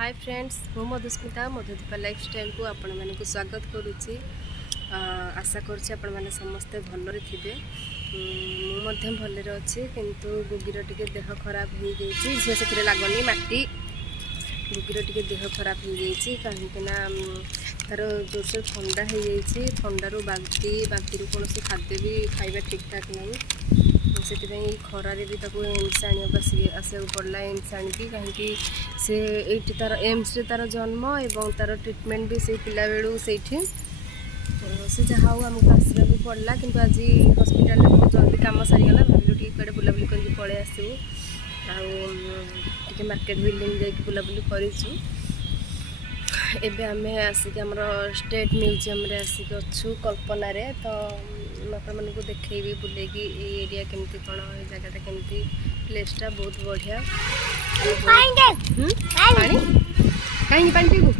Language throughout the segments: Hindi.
हाय फ्रेंड्स मु मधुस्मिता मधुदीपा लाइफस्टाइल को आपण मानक स्वागत करुच्ची। आशा करुच्ची आपण मैंने समस्ते भलरे थे। मुझे भलरे अच्छी किंतु गुगीर टिके देह खराब हो गई झील से लगनी माटी गुगीर टिके देह खराब हो गई कहीं तार जोरसोर ठंडा हो जाए ठंडारू बांती कौन खाद्य भी खाଇବା ठीक ठाक नहीं से खरारे भी एम्स आसक पड़ा एम्स आनिकी कहीं से ये तार एम्स रे तार जन्म एवं तार ट्रिटमेंट भी से पिला बेलू से से जहाँ आमको आसवा भी पड़ा कि आज हस्पिटाल बहुत जल्दी कम सारीगला भाविलु टे कड़े बुलाबुली करके पलि आसू आके मार्केट बिल्डिंग जाकि बुलाबुली करूँ। एबे आमे आसिक हमर स्टेट म्यूजियम रे आसिक अच्छु कल्पना रे तो आप को देखी बुलेगी एरिया केमती कौन जगह केमती प्लेसटा बहुत बढ़िया कहीं पानी पीबू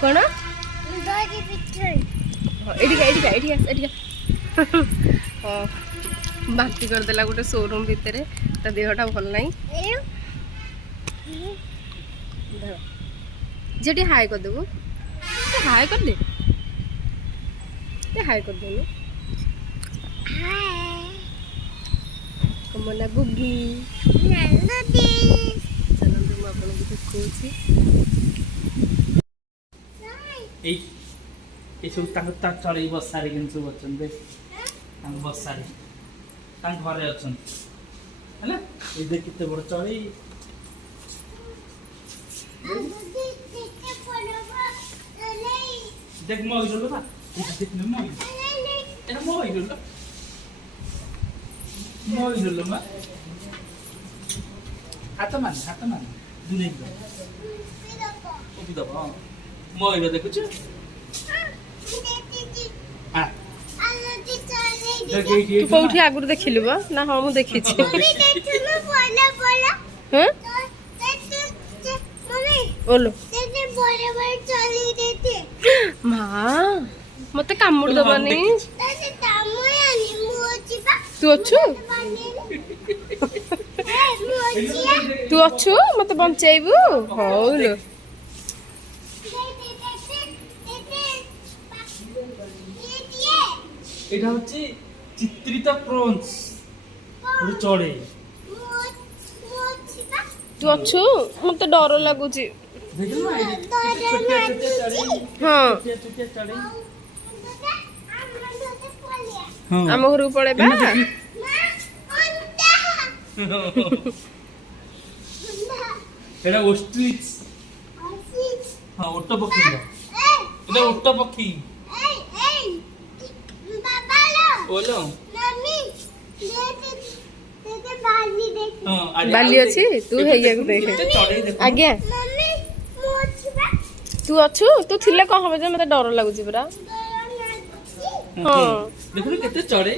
कौन बांती करदेला गोटे शोरूम भितर ता देहटा भल नहीं जेटी हाय कर देबू हाय कर दे हाय कर दे कमला गुगी चलते मुझे आपको देखी चढ़ी बसारे कि सब अच्छा बसारे घरे अच्छा ये केते बड़ चढ़ी देख मोइलो ना देख न मोइलो एना मोइलो मा हाथ मान दुने ओपी दबा मोइलो देखुछ हां तू कोठी आगुर देखिलु बा ना हम देखि छी हां बोलो माँ मत कामुड़ दबानी तू अच्छु तू अच्छु मत बंचाइबू हौ लो एटा होची चित्रित प्रोन्स और चढ़े तू अच्छु मत डर लागुची हाँ आम घर को पड़ेबा एटा ओस्ट्रिच हां ओटो पक्षी एटा ओटो पक्षी बोलो मम्मी बाली अच्छी तू है देख आज्ञा तू अच्छु तू थिले कह हम मते डर लागुची बरा हां देखो केते चढ़े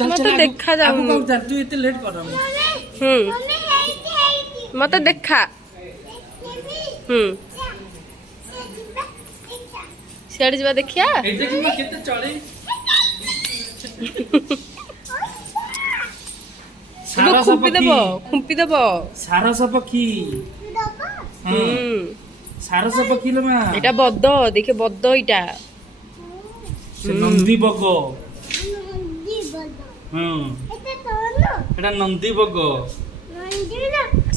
मते देखा जाऊ तू इते लेट कर मते देखा सियाड़ जबा देखिया ए देखि म केते चढ़े खुंपी देव सारस पक्षी सारस पक्षी लो मा एटा बद्द देखे बद्द इटा से नंदी बग एटा नंदी बग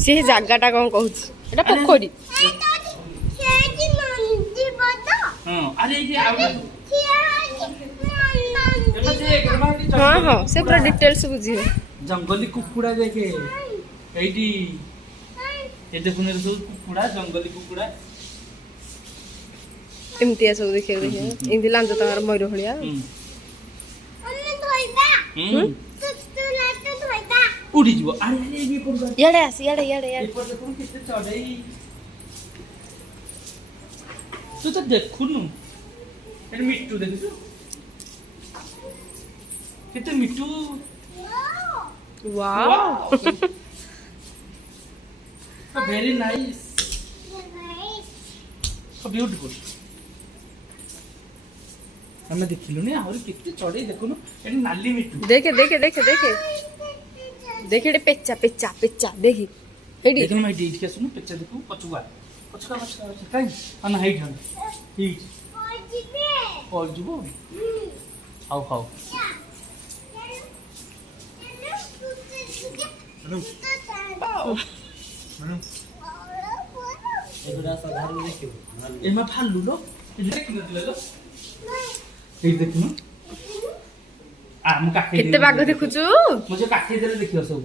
से जागाटा कौन कहूची एटा पोखरी अरे हाँ हाँ से पूरा डिटेल्स बुझिए जंगली कुकुड़ा देखे एटी ए देखुने सब कुकुड़ा जंगली कुकुड़ा एमतिया सब देखे इंदी लांज तार मयूर भलिया उड़ी जीवो अरे ये पर याडे आसी याडे पर देखो कितने चढ़ई तू तो देखुनु ए मिट्टू देखु कितने मिट्टू wow very nice so beautiful ଆମେ ଦେଖିଲୁନି ଆହୁରି କେତେ ଚଢେଇ ଦେଖୁନୁ ଏଠି ନାଲି ମିଟୁ ଦେଖେ ଦେଖେ ଦେଖେ ଦେଖେ ଦେଖେ ଏଠି ପେଚା ପେଚା ପେଚା ଦେଖି ଏଇଠି ଦେଖୁନୁ ଏଇଠି ଏଇଠି ଆସୁନୁ ପେଚା ଦେଖୁ ପଛୁଆ ପଛୁଆ ପଛୁଆ କାଇଁ ନା ହେଇଠି ହେଇଠି ପଳ ଯିବ ହଉ ହଉ ଏମା ଭାଲୁ लो ଏଠି ଦେଖିନଥିଲେ ଲୋ ଏଇଠି ଦେଖୁନୁ ମୁଁ କାଖେଇ କେତେ ବାଘ ଦେଖୁଛୁ ମୁଁ ଯେ କାଖେଇ ଦେଲେ ଦେଖିବ ସବୁ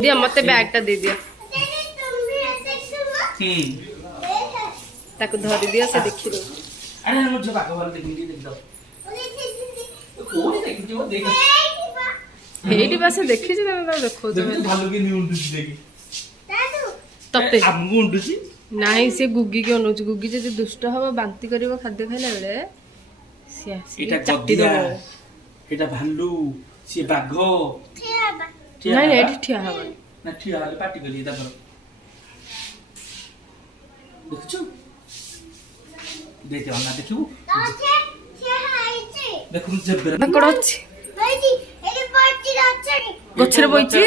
ଦିଅ ମତେ ବ୍ୟାଗ ଟା ଦେଇ ଦିଅ ତାକୁ ଧରି ଦିଅ ସେ ଦେଖିବ ଆରେ ମୁଁ ଯେ ବାଘ ଭାଲୁ ଦେଖିକି ଦେଖିଦ କୋଉଠି ଦେଖିଯିବ ଦେଖ ଏଇଠି ବା ସେ ଦେଖିଛି ତମେ ତାକୁ ଦେଖଉଛ ଭାଲୁ କି ଉଣ୍ଡୁଛି ଦେଖି ତତେ ଆମକୁ ଉଣ୍ଡୁଛି ନାଇଁ ସେ ଗୁଗି କି ଅନଉଛି ଗୁଗି ଯଦି ଦୁଷ୍ଟ ହବ ବାନ୍ତି କରିବ ଖାଦ୍ୟ ଖାଇଲା ବେଳେ ସିଏ ଆସିକି ଚାଟି ଦବ ଏଟା ଭାଲୁ ସିଏ ବାଘ ନାଇଁ ନାଇଁ ଏଠି ଠିଆ ହବ ନା ଠିଆ ହେଲେ ପାଟି କରିବେ ତାଙ୍କର ଦେଖୁଛୁ ଦେଖ ଅନା ଦେଖିବୁ ଦେଖୁନୁ ଜେବ୍ରା ମାଙ୍କଡ ଅଛି ଗଛରେ ବଇଛି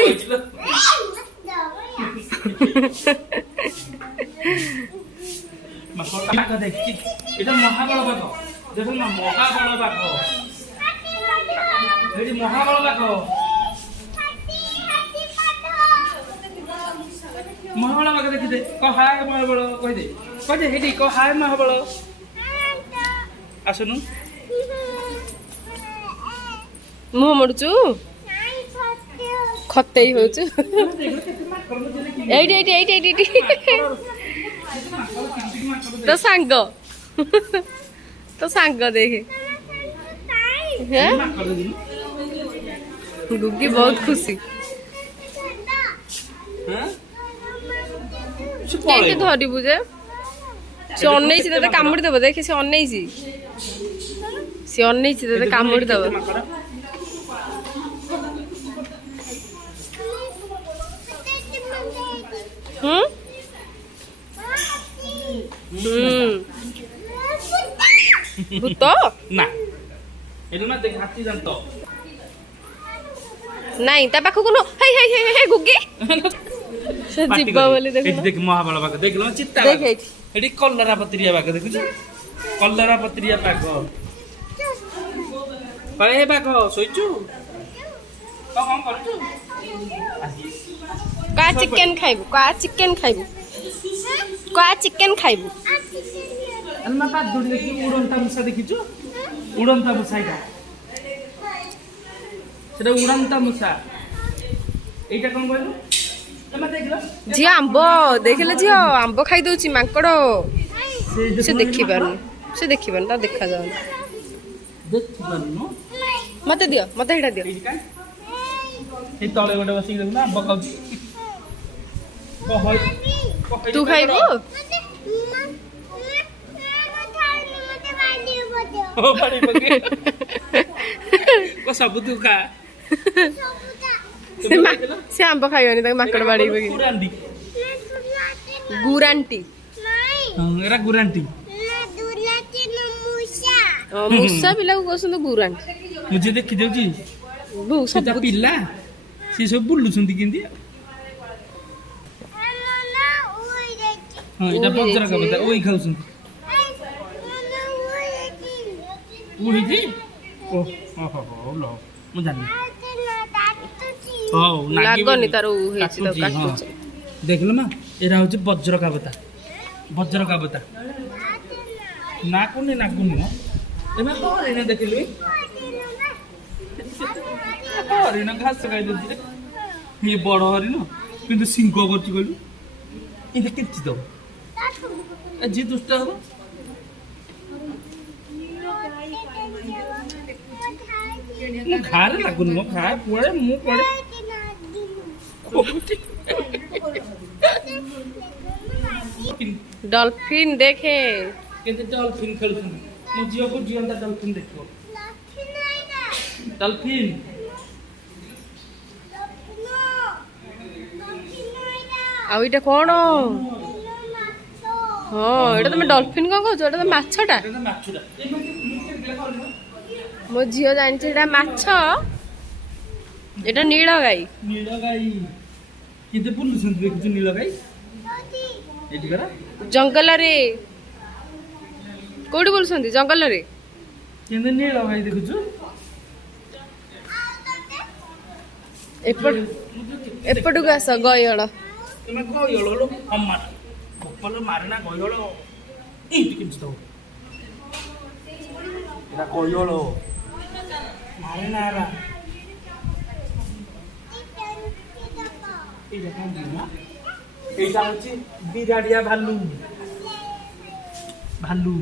ବାଘ ଦେଖିଛି এটা মহাবଳ বাঘ দেখুন না মহাবଳ বাঘ এটি মহাবଳ বাঘ মহাবଳ বাঘ ଦେଖିଦେ କ ହାୟ ମହାବଳ କହିଦେ କହିଦେ ଏଠି କ ହାୟ ମହାବଳ ଆସୁନୁ ମୁହଁ ମୋଡୁଛୁ ଖତେଇ ହଉଛୁ ଏଇଠି ଏଇଠି ଏଇଠି ଏଇଠି ତୋ ସାଙ୍ଗ ତୋ ସାଙ୍ଗ ଦେଖେ ଗୁଗି ବହୁତ ଖୁସି କେମିତି ଧରିବୁ ଯେ ସେ ଅନେଇଛି ତତେ କାମୁଡି ଦବ ଦେଖେ ସେ ଅନେଇଛି ତତେ କାମୁଡି ଦବ ଭୂତ ନା ଏଠୁ ନା ଦେଖ ହାତୀ ଦାନ୍ତ ନାଇଁ ତା ପାଖକୁ ନ ହେଇ ହେଇ ହେଇ ହେଇ ଗୁଗି ସେ ଯିବ ବୋଲି ଦେଖ ଏଠି ଦେଖ ମହାବଳ ବାଘ ଦେଖିଲ ଚିତ୍ତା ଦେଖ ଏଠି ଏଠି କଲରା ପତ୍ରିଆ ବାଘ ଦେଖୁଛୁ କଲରା ପତ୍ରିଆ ବାଘ ଏ ବାଘ ଶୋଇଛୁ କଣ କରୁଛୁ କା ଚିକେନ ଖାଇବୁ ନା ପାଦୁଡି ଦେଖି ଉଡନ୍ତା ମୂଷା ଦେଖିଛୁ ଉଡନ୍ତା ମୂଷା ଏଇଟା ସେଟା ଉଡନ୍ତା ମୂଷା ଏଇଟା କଣ କହିଲୁ ଝିଅ ଆମ୍ବ ଦେଖିଲେ ଝିଅ ଆମ୍ବ ଖାଇ ଦଉଛି ମାଙ୍କଡ ସେ ଦେଖିପାରୁନି ତା ଦେଖାଯାଉନି ମତେ ଦିଅ ମତେ ସେଇଟା ଦିଅ ଏଇ ତଳେ ଗୋଟେ ବସିକି ଦେଖୁନ ଆମ୍ବ ଖାଉଛି ତୁ ଖାଇବୁ ସବୁ ତୁ ଖା ସେ ଆମ୍ବ ଖାଇବନି ତାକୁ ମାଙ୍କଡ ବାଡେଇବ ଗୁରାଣ୍ଟି ଏରା ଗୁରାଣ୍ଟି ମୂଷା ପିଲାକୁ କହୁଛନ୍ତି ଗୁରାଣ୍ଟି ମୁଁ ଯିଏ ଦେଖି ଦେଉଛି ସେଟା ପିଲା ସେ ସବୁ ବୁଲୁଛନ୍ତି କେମିତି ହଁ ଏଇଟା ବଜ୍ର କବତା ଓଇ ଖାଉଛନ୍ତି ଉଇଛି ମୁଁ ଜାଣିନି ହଉ ଲାଗନି ତାର ହେଇଛି ତାକୁ କାଟୁଛି ଦେଖିଲୁ ମା ଏରା ହଉଛି ବଜ୍ର କବତା ନାଗୁନି ଏବେ ହରିଣ ଦେଖିଲୁ ହରିଣ ଘାସ ଖାଇଦଉଛି ଇଏ ବଡ ହରିଣ କିନ୍ତୁ ସିଂହ କରୁଛି କହିଲୁ ଏମିତି କିଛି ଦବ ଯିଏ ଦୁଷ୍ଟ ହବ ମୁଁ ଖାରେ ଲାଗୁନି ମୋ ଖା କୁଆଡେ ମୁଁ କୁଆଡେ ଡଲଫିନ ଦେଖେ କେତେ ଡଲଫିନ ଖେଳୁଛନ୍ତି ମୋ ଝିଅକୁ ଜିଅନ୍ତା ଡଲଫିନ ଦେଖିବ ଡଲଫିନ ଆଉ ଏଇଟା କଣ ହଁ ଏଇଟା ତମେ ଡଲଫିନ୍ କଣ କହୁଛ? ଏଇଟା ତ ମାଛଟା। ଏଟା ମାଛଟା ମୋ ଝିଅ ଜାଣିଛି ଏଇଟା ମାଛ, ଏଇଟା ନୀଳ ଗାଈ। ନୀଳ ଗାଈ କେତେ ବୁଲୁଛନ୍ତି ଦେଖୁଛୁ ନୀଳ ଗାଈ ଏଠି ପରା ଜଙ୍ଗଲରେ। କୋଉଠି ବୁଲୁଛନ୍ତି? ଜଙ୍ଗଲରେ। କେତେ ନୀଳ ଗାଈ ଦେଖୁଛୁ ଏପଟକୁ ଆସ ଗୟଳ। ତମେ ଗୟଳ ଲୋ ଅମା ଗୋପାଲ ମାରେନା ଗୟଳ ଏଇଠି କେମିତି ଦବ ଏଟା ଗୟଳ ମାରେନା ଏରା এইটা হচ্ছে বিরাডিয়া ভালু ভালু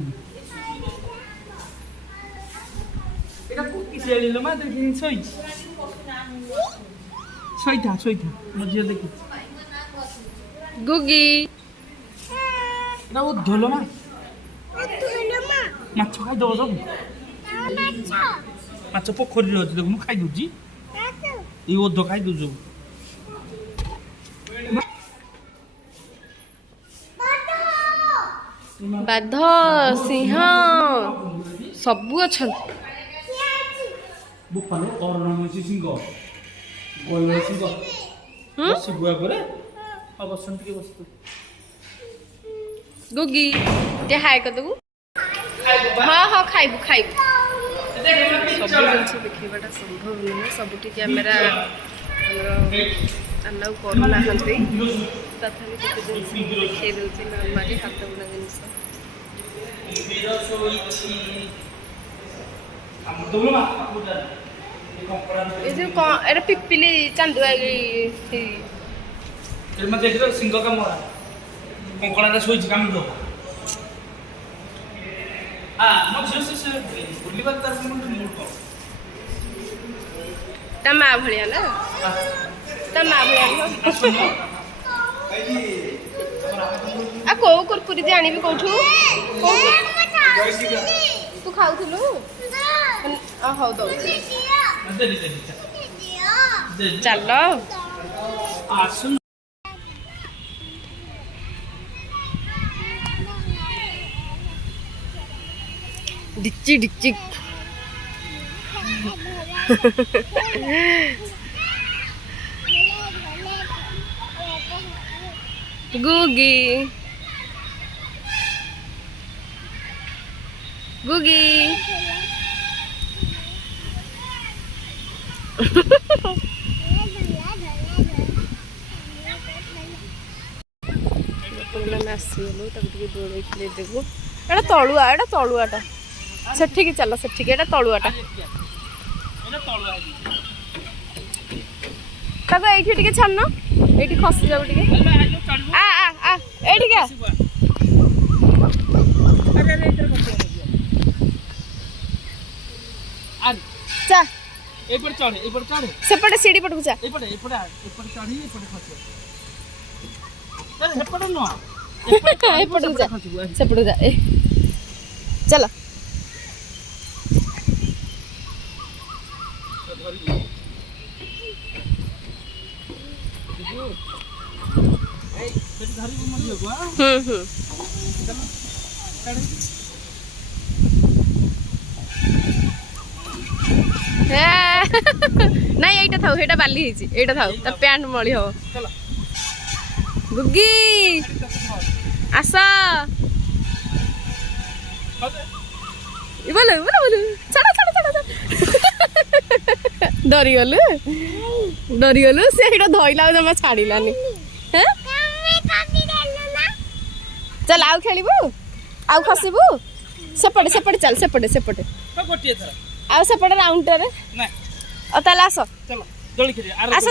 এটা কিসে এলিল মা দেখি সইছি সইটা সইটা মজিয়া দেখি গুগি এটা ও ধলো মা মাছ খাই দেব সব মাছ পোখরীরে ଅଛି ଦେଖୁନୁ ଖାଇ ଦଉଛି এই ଓଧ ଖାଇ ଦଉଛୁ ବାଘ ସିଂହ ସବୁ ଅଛନ୍ତି। ବୋପାଲୋ ଅରଣ ଅଛି ସିଂହ ଗୟଳ ସିଂହ ବସି ବୁଆ ପରେ ଅବସନ୍ତ ଟିକେ ବସିತು ଗୁଗି ଟିକେ ହାଇ କରିଦେବୁ। ହଁ ହଁ ଖାଇବୁ ଖାଇବୁ। ସବୁ ଜିନିଷ ଦେଖେଇବାଟା ସମ୍ଭବ ନୁହେଁ, ସବୁଠି କ୍ୟାମେରା ଆମର ଆଲାଉ କରୁନାହାନ୍ତି, ତଥାପି କେତେ ଜିନିଷ ଦେଖେଇ ଦେଉଛି ନର୍ମାଲି ହାତ ବୁଣା ଜିନିଷ। ଏ ଯୋଉ କଣ ଏଟା ପିପିଲି ଚାନ୍ଦୁଆ ସିଂହ କାମରା କଙ୍କଡ଼ାଟା ଶୋଇଛି କାମି ଦବ ତା ମା ଭଳିଆ ନା, ତା ମା ଭଳିଆ ଆଉ କୋଉ କୁରକୁରି ଯେ ଆଣିବି କୋଉଠୁ? ତୁ ଖାଉଥିଲୁ? ହଉ ଦଉଛି ଚାଲ। डिच्ची डिच्ची गुगी गुगी ଆସିଗଲୁ ତାକୁ ଟିକେ ଦୋଳେଇ ଖେଳେଇ ଦେବୁ। ଏଇଟା ତଳୁଆଟା ସେଠିକି ଚାଲ, ସେଠିକି ଏଇଟା ତଳୁଆଟା ତାକୁ ଏଇଠି ଟିକେ ଛାଡୁନ, ଏଇଠି ଖସି ଯାଉ ଟିକେ ଏଇଠିକା ଚା ସେପଟେ ସିଡି ପଟକୁ ଚା ଏପଟକୁ ଯା ସେପଟକୁ ଯା ଚାଲ। ନାଇଁ ଏଇଟା ଥାଉ, ସେଇଟା ବାଲି ହେଇଛି, ଏଇଟା ଥାଉ, ତା ପ୍ୟାଣ୍ଟ ମଳି ହବ। ଗୁଗି ଆସ ଡରିଗଲୁ ସେ ସେଇଟା ଧଇଲା ଆଉ ଜମା ଛାଡ଼ିଲାନି। ଚାଲ ଆଉ ଖେଳିବୁ, ଆଉ ଖସିବୁ, ସେପଟେ ଚାଲ, ସେପଟେ ଆଉ ସେପଟେ ରାଉଣ୍ଡରେ ତାହେଲେ ଆସ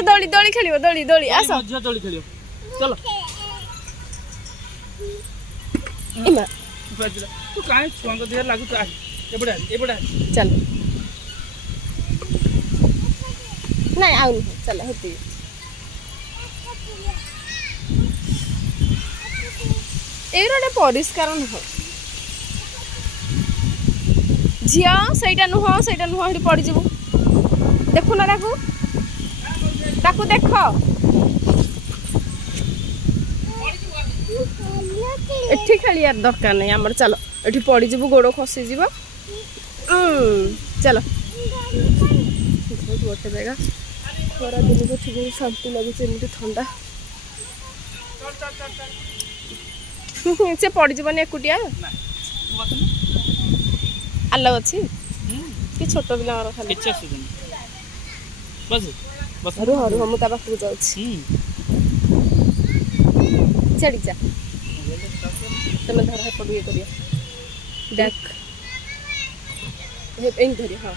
ଦୋଳି ଖେଳିବ, ଦୋଳି ଆସ चलो इमा तू काहे छुआंग देह लागु आ एबडा चल नहीं आउ चल होती एरोडे परिष्कार नुह झिया सहीटा नुह हेटी पड़ जीवु देखु ना ताकू देख एठी खेलियार दरकार नहीं आमर चलो एठी पड़ी जीवु गोड़ खसी जीव चलो गोटे जगह खरा दिन को ठीक शांति लगुच एमती ठंडा से पड़ जीवन एकुटिया आलो अच्छी कि छोट पिला खाली रुह रुह मुझे पाखक जाऊँगी चढ़ी जा तुम धर हेपट ये कर देख इन धरी हाँ